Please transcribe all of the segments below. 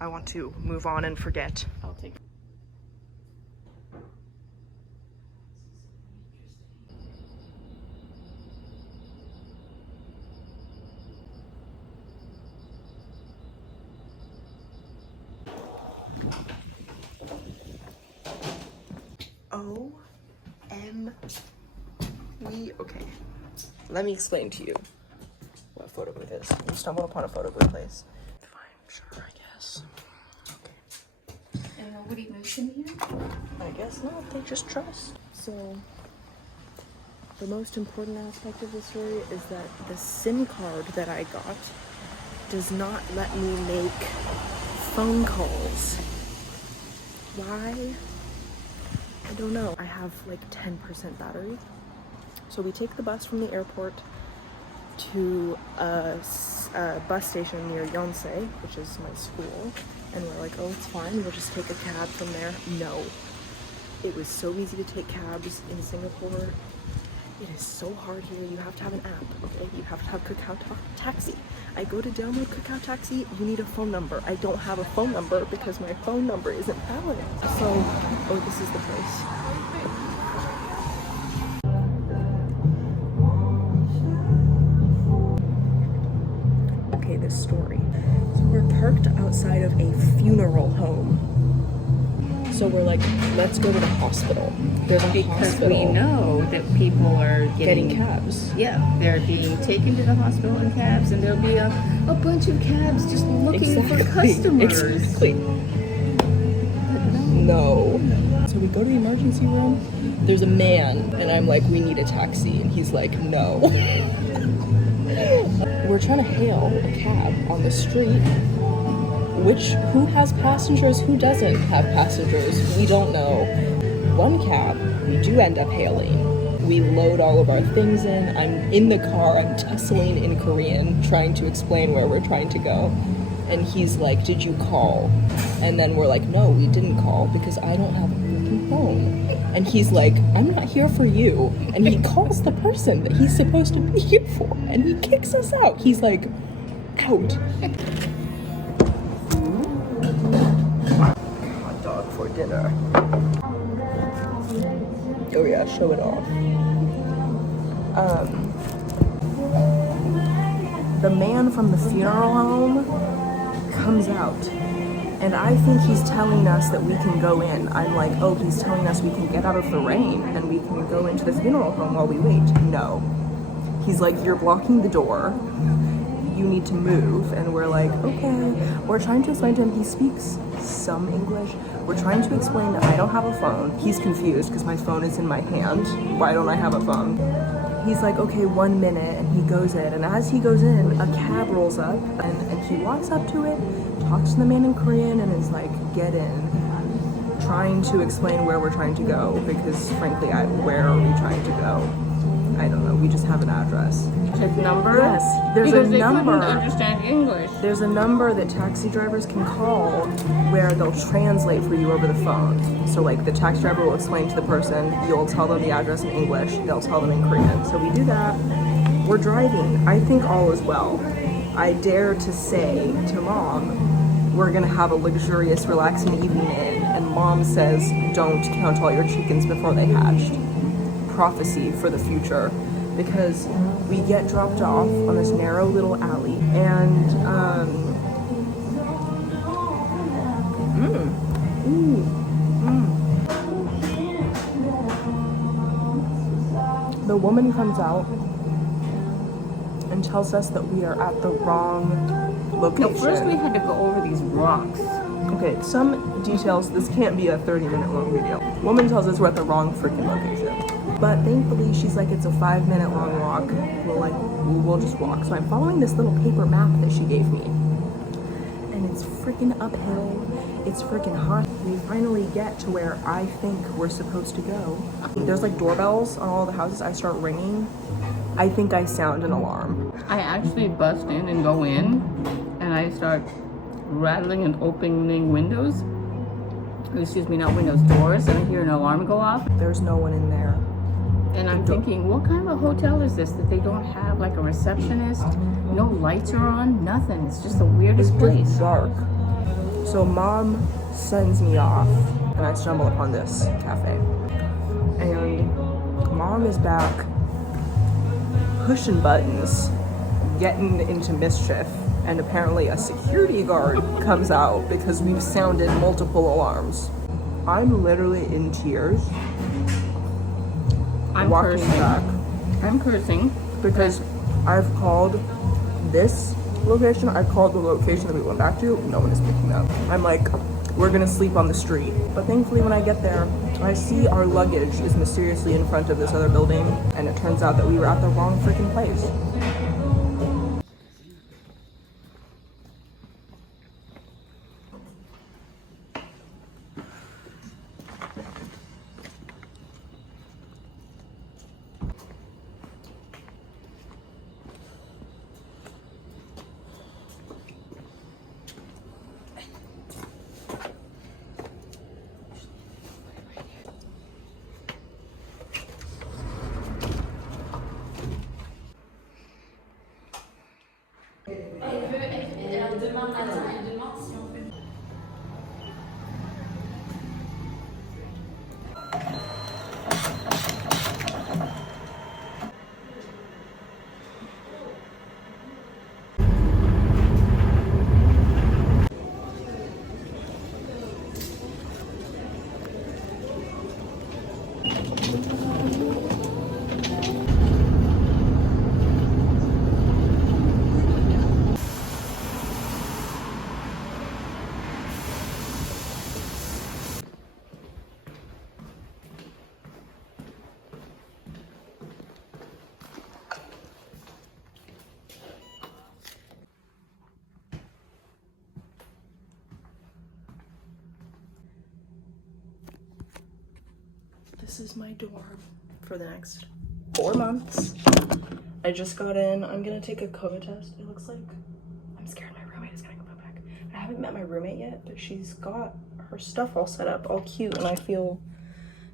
I want to move on and forget. I'll take. Okay. Let me explain to you what photo booth is. You stumbled upon a photo booth place. Fine, sure, I guess. Okay. And nobody moves in here? I guess not. They just trust. So, the most important aspect of the story is that the SIM card that I got does not let me make phone calls. Why? I don't know. I have like 10% battery. So we take the bus from the airport to a bus station near Yonsei, which is my school, and we're like, oh, it's fine, we'll just take a cab from there. No. It was so easy to take cabs in Singapore. It is so hard here. You have to have an app, okay? You have to have Kakao Taxi. I go to download Kakao Taxi, you need a phone number. I don't have a phone number because my phone number isn't valid. So, oh, this is the place. This story. So we're parked outside of a funeral home. So we're like, let's go to the hospital. There's a hospital. We know that people are getting cabs. Yeah, they're being taken to the hospital in cabs, and there'll be a bunch of cabs just looking for customers. Exactly. No. So we go to the emergency room. There's a man, and I'm like, we need a taxi, and he's like, no. We're trying to hail a cab on the street. Who has passengers, who doesn't have passengers, we don't know. One cab, we do end up hailing. We load all of our things in. I'm in the car, I'm tussling in Korean, trying to explain where we're trying to go. And he's like, did you call? And then we're like, no, we didn't call because I don't have a freaking phone. And he's like, I'm not here for you. And he calls the person that he's supposed to be here for. And he kicks us out. He's like, out. Hot dog for dinner. Oh yeah, show it off. The man from the funeral home comes out. And I think he's telling us that we can go in. I'm like, oh, he's telling us we can get out of the rain and we can go into the funeral home while we wait. No. He's like, you're blocking the door. You need to move. And we're like, okay. We're trying to explain to him. He speaks some English. We're trying to explain that I don't have a phone. He's confused because my phone is in my hand. Why don't I have a phone? He's like, okay, 1 minute, and he goes in. And as he goes in, a cab rolls up, and he walks up to it, talks to the man in Korean, and is like, get in. Trying to explain where we're trying to go, because frankly, where are we trying to go? I don't know, we just have an address. Check number? Yes, there's because a number. They couldn't understand English. There's a number that taxi drivers can call where they'll translate for you over the phone. So like the taxi driver will explain to the person, you'll tell them the address in English, they'll tell them in Korean. So we do that. We're driving. I think all is well. I dare to say to mom, we're gonna have a luxurious, relaxing evening in, and mom says, don't count all your chickens before they hatched. Prophecy for the future, because we get dropped off on this narrow little alley, and the woman comes out and tells us that we are at the wrong location. No, first we had to go over these rocks. Okay, some details, this can't be a 30-minute long video. Woman tells us we're at the wrong freaking location. But thankfully, she's like, it's a 5-minute long walk. We'll just walk. So I'm following this little paper map that she gave me. And it's freaking uphill. It's freaking hot. We finally get to where I think we're supposed to go. There's like doorbells on all the houses. I start ringing. I think I sound an alarm. I actually bust in and go in, and I start rattling and opening windows. Excuse me, not windows, doors, and I hear an alarm go off. There's no one in there. And I'm thinking, what kind of a hotel is this that they don't have like a receptionist? No lights are on, nothing. It's just the weirdest place. Dark. So mom sends me off and I stumble upon this cafe. And mom is back pushing buttons, getting into mischief, and apparently a security guard comes out because we've sounded multiple alarms. I'm literally in tears. I'm walking cursing. back I'm cursing. because I've called this location, I called the location that we went back to, no one is picking up. I'm like, we're gonna sleep on the street. But thankfully when I get there, I see our luggage is mysteriously in front of this other building, and it turns out that we were at the wrong freaking place. Alors demain matin et demain si on peut. This is my dorm for the next 4 months. I just got in. I'm gonna take a COVID test, it looks like. I'm scared my roommate is gonna come back. I haven't met my roommate yet, but she's got her stuff all set up, all cute, and I feel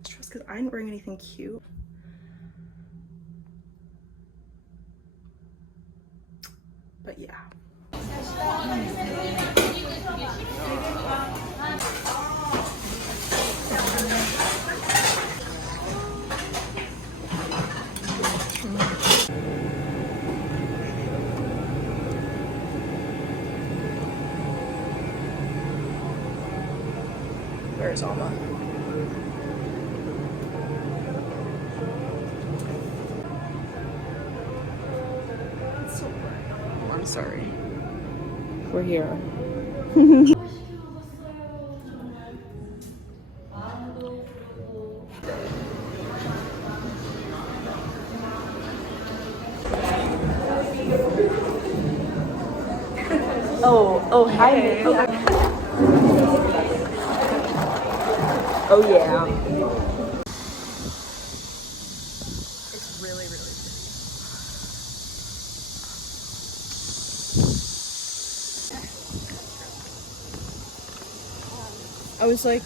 stressed because I didn't bring anything cute. But yeah. Where's Alma? It's so bright. I'm sorry. We're here. Oh, hi. Oh yeah. It's really, really pretty. I was like,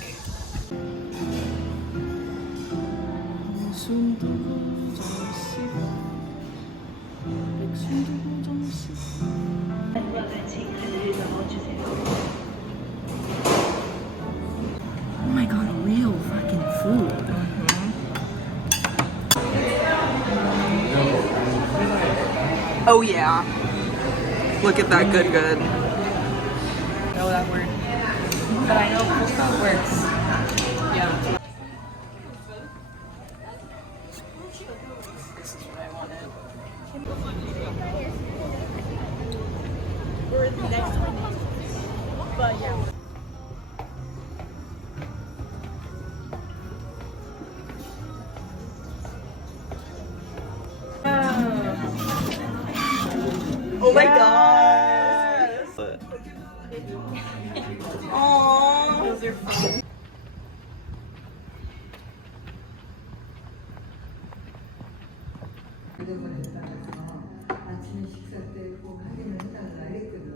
oh my god, real fucking food. Oh yeah. Look at that good. Know that word. But I know Coca works. Yeah. This is what I wanted. We're next one. But yeah. Oh my god! Aww. Those are fun. 아침에 식사 때 꼭 확인을 해달라 했거든.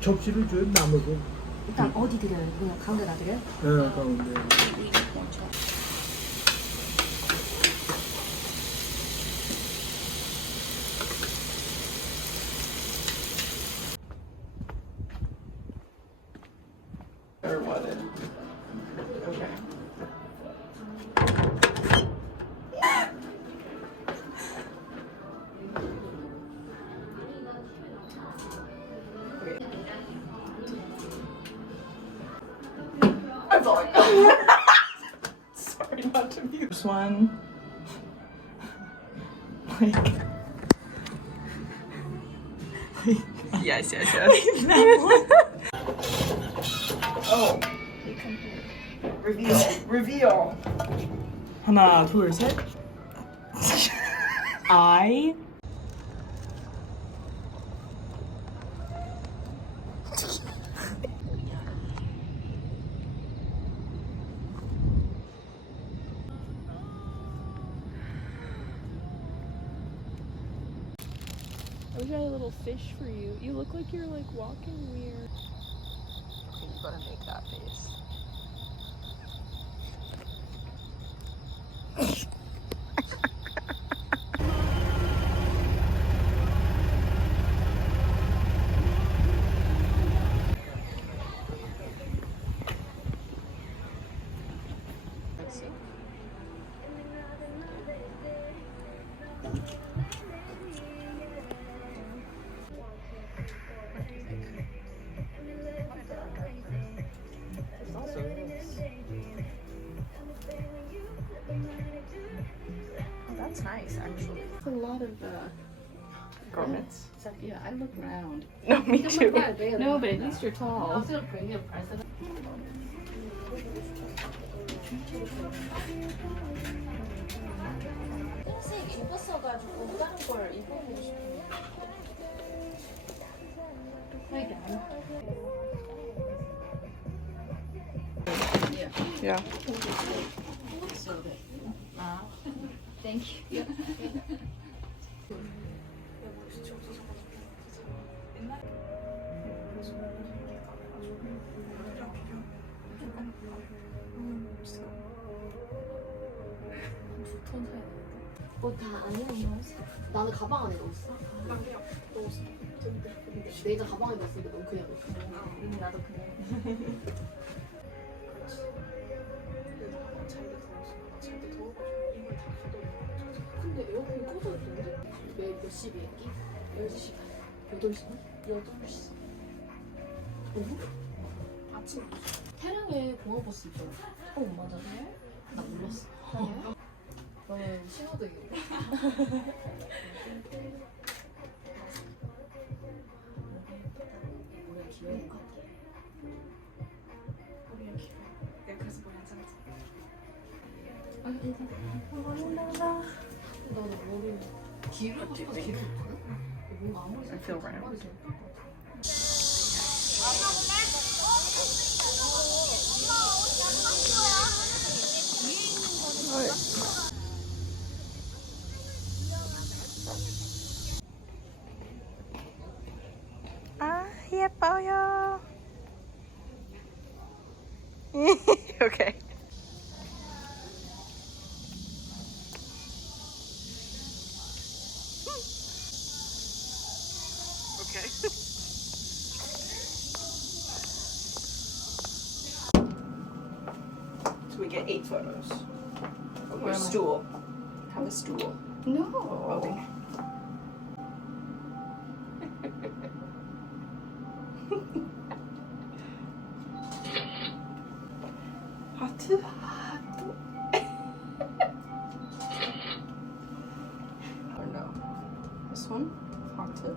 접시를 줘요, 남은 일단 어디 드려요? 그냥 가운데다 드려요? 거. 가운데. Or was it? Okay. I'm sorry. Sorry not to mute. This one. Like. Yes. Oh. Reveal. 하나, 둘, 셋. I. I wish I had a little fish for you. You look like you're like walking weird. Okay, you gotta make that face. That's nice, actually. A lot of Garments. yeah, I look round. No, me too. No, but at least you're tall. 흰색 입었어가지고 다른 걸 입어보고 싶은데. Yeah. Thank you. 다 안에 넣었어. 나는 가방 안에 넣었어. 넣었어. 내가 가방에 넣었으니까 넌 그냥 넣었어. 나도 그냥. 근데 에어컨 꺼져 있던데? 몇 시 비행기? 10시? 8시? 8시? 오후? 아침 태릉에 공항버스 있더라. 맞아. 나 몰랐어. 너는 신호등이 우리가 기억인가? 우리가 기억. 내가 그래서 머리 안 잘랐어. 나도 머리 길을 길을 뭔가 아무리 I feel round. 아, 예뻐요. Okay. Okay. So we get 8 photos of your stool. Have a stool. No. Okay. 하트. Or no. This one. 하트.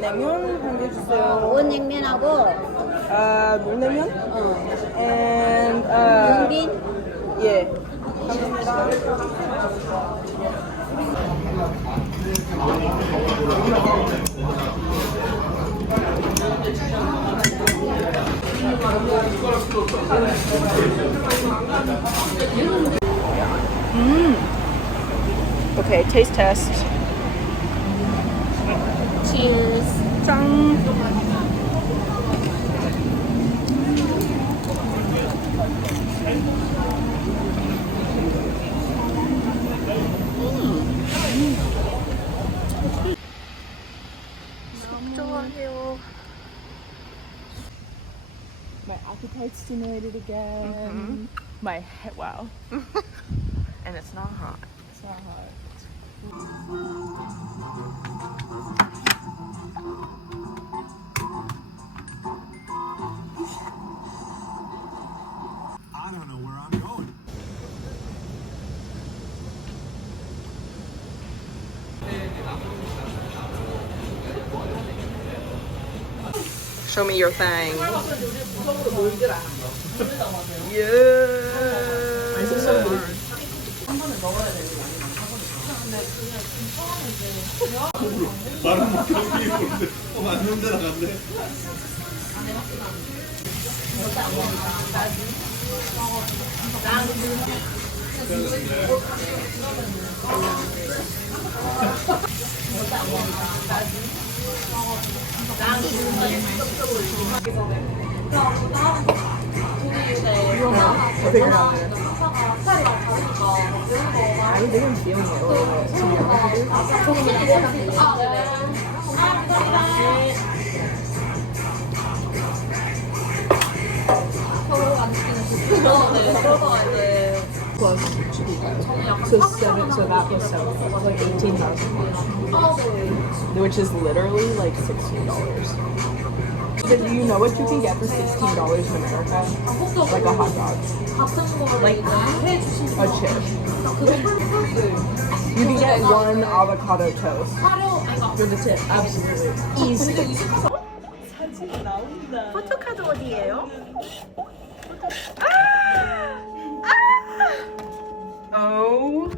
냉면 한 개 주세요. 원냉면하고 물냉면? And 윤빈. 예. 감사합니다. Okay, taste test. Cheers. 짠. 좋아해요. My appetite stimulated again. My head, wow. And it's not hot. It's not hot. I don't know where I'm going. Show me your thing. Yeah. 나는 못 견디는데 맞는 데나 간대. So that was 7, like 18,000, which is literally like $16. Do you know what you can get for $16 in America? Like a hot dog, like a chip. You can get one avocado toast for the tip. Absolutely easy. 포토카드 어디예요? Oh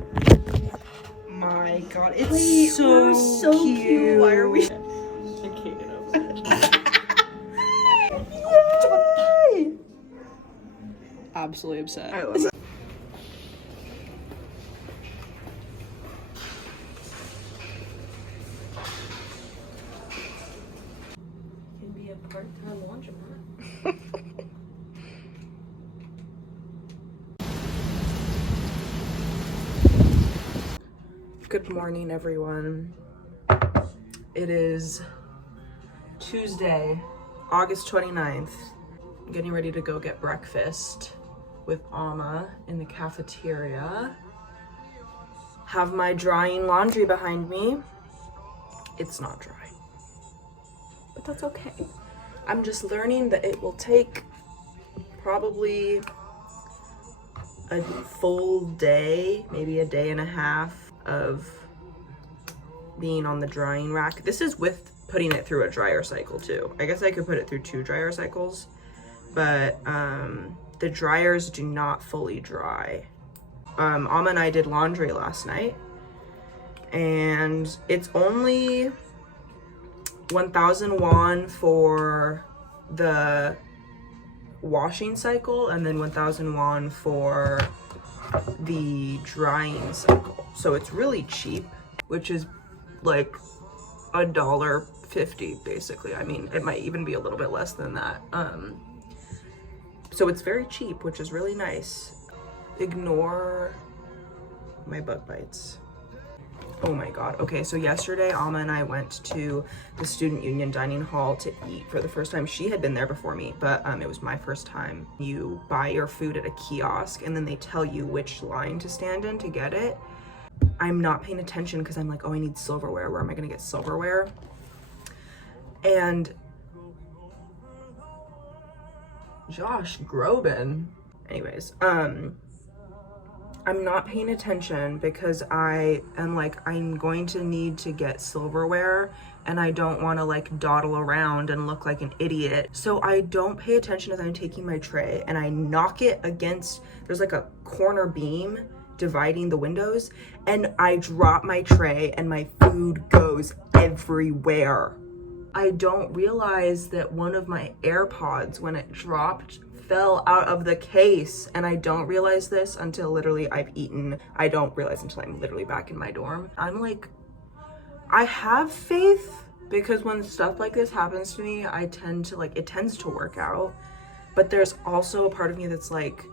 my god, it's so cute. Why are we? Yay! Absolutely upset. I love it. Can be a part-time laundromat. Good morning, everyone. It is Tuesday, August 29th. I'm getting ready to go get breakfast with Amma in the cafeteria. Have my drying laundry behind me. It's not dry, but that's okay. I'm just learning that it will take probably a full day, maybe a day and a half of being on the drying rack. This is with putting it through a dryer cycle too. I guess I could put it through 2 dryer cycles, but the dryers do not fully dry. Amma and I did laundry last night, and it's only 1,000 won for the washing cycle, and then 1,000 won for the drying cycle. So it's really cheap, which is like $1.50 basically. I mean, it might even be a little bit less than that. So it's very cheap, which is really nice. Ignore my bug bites. Oh my god. Okay, so yesterday Amma and I went to the student union dining hall to eat for the first time. She had been there before me, but it was my first time. You buy your food at a kiosk and then they tell you which line to stand in to get it. I'm not paying attention because I'm like, oh, I need silverware. Where am I gonna get silverware? And Josh Groban, anyways, I'm not paying attention because I am like, I'm going to need to get silverware and I don't want to like dawdle around and look like an idiot. So I don't pay attention as I'm taking my tray and I knock it against, there's like a corner beam dividing the windows, and I drop my tray and my food goes everywhere. I don't realize that one of my AirPods, when it dropped, fell out of the case, and I don't realize this until literally I've eaten. I don't realize until I'm literally back in my dorm. I'm like, I have faith because when stuff like this happens to me, I tend to like, it tends to work out. But there's also a part of me that's like,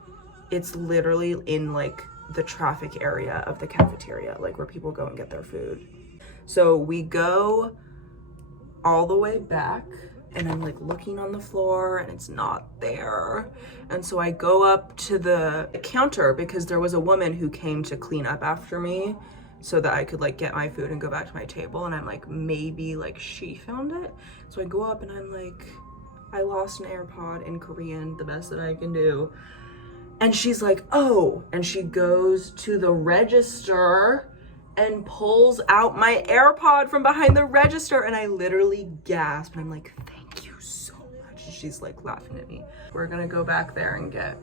it's literally in like the traffic area of the cafeteria, like where people go and get their food. So we go all the way back and I'm like looking on the floor and it's not there. And so I go up to the counter because there was a woman who came to clean up after me so that I could like get my food and go back to my table. And I'm like, maybe like she found it. So I go up and I'm like, I lost an AirPod in Korean, the best that I can do. And she's like, oh, and she goes to the register and pulls out my AirPod from behind the register. And I literally gasp. And I'm like, thank you so much. And she's like laughing at me. We're gonna go back there and get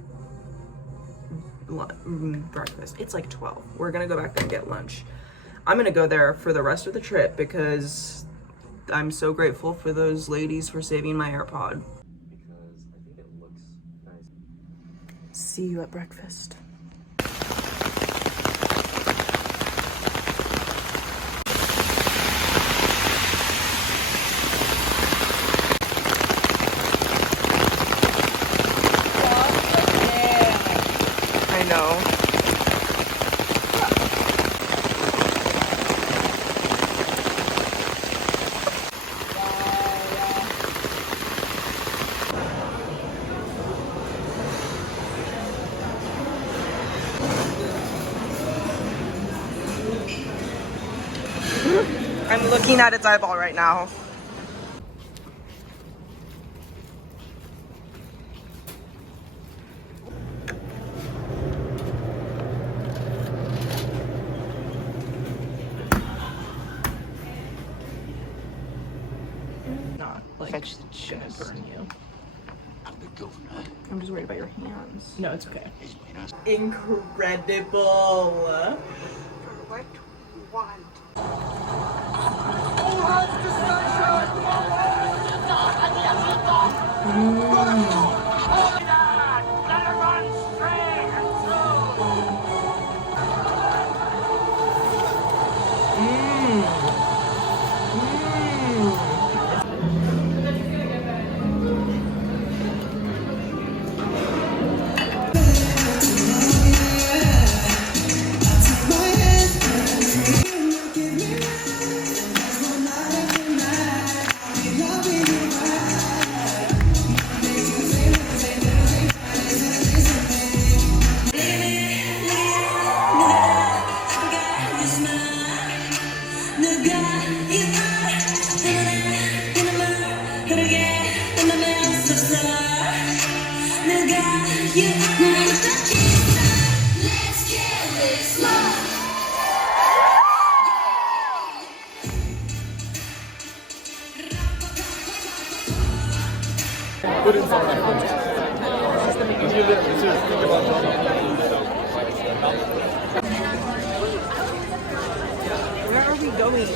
breakfast. It's like 12. We're gonna go back there and get lunch. I'm gonna go there for the rest of the trip because I'm so grateful for those ladies for saving my AirPod. Because I think it looks nice. See you at breakfast. I know. I'm looking at its eyeball right now. Not like it's gonna burn you. I'm just worried about your hands. No, it's okay. Incredible. What want? Put in some effort. Just think about Where are we going?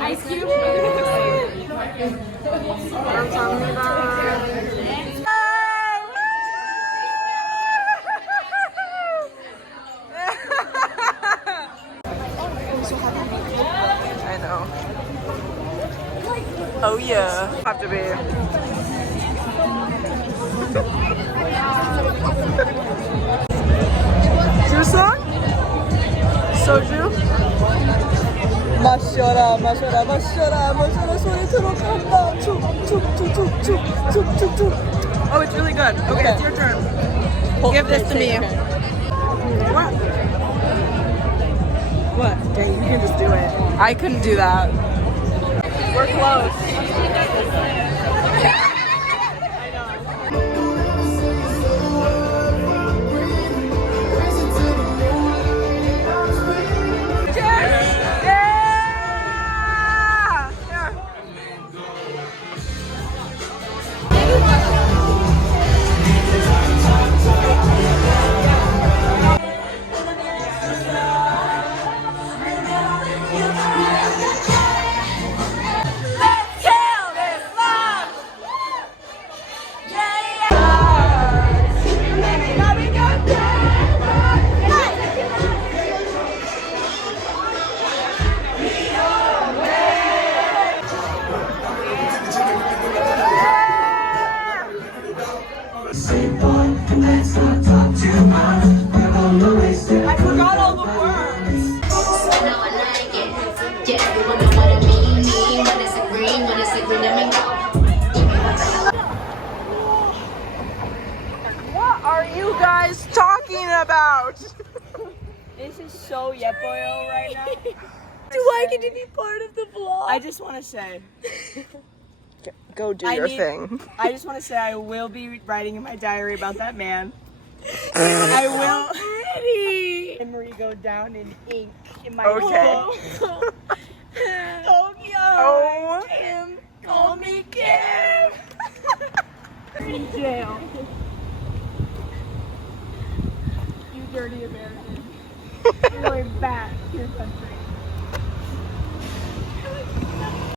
Ice cube? I know. Oh yeah. Have to be. Juice? Soju? 마셔라 마셔라 마셔라 마셔라 소리 들어간다 툭툭툭툭툭툭툭툭. Oh, it's really good. Okay, it's your turn. Give this to me. What? What? Dang, you can just do it. I couldn't do that. We're close. I forgot all the words. Now I like it. Yeah, everyone know what I mean. When it's a green, let me go. What are you guys talking about? This is so yepoyo right now. Do I get to be part of the vlog? I just want to say, Go do your thing. I just want to say I will be writing in my diary about that man. I will. Memory go down in ink in my Okay. Tokyo. Kim, call me Kim. In jail. You dirty American. You're going back to your country.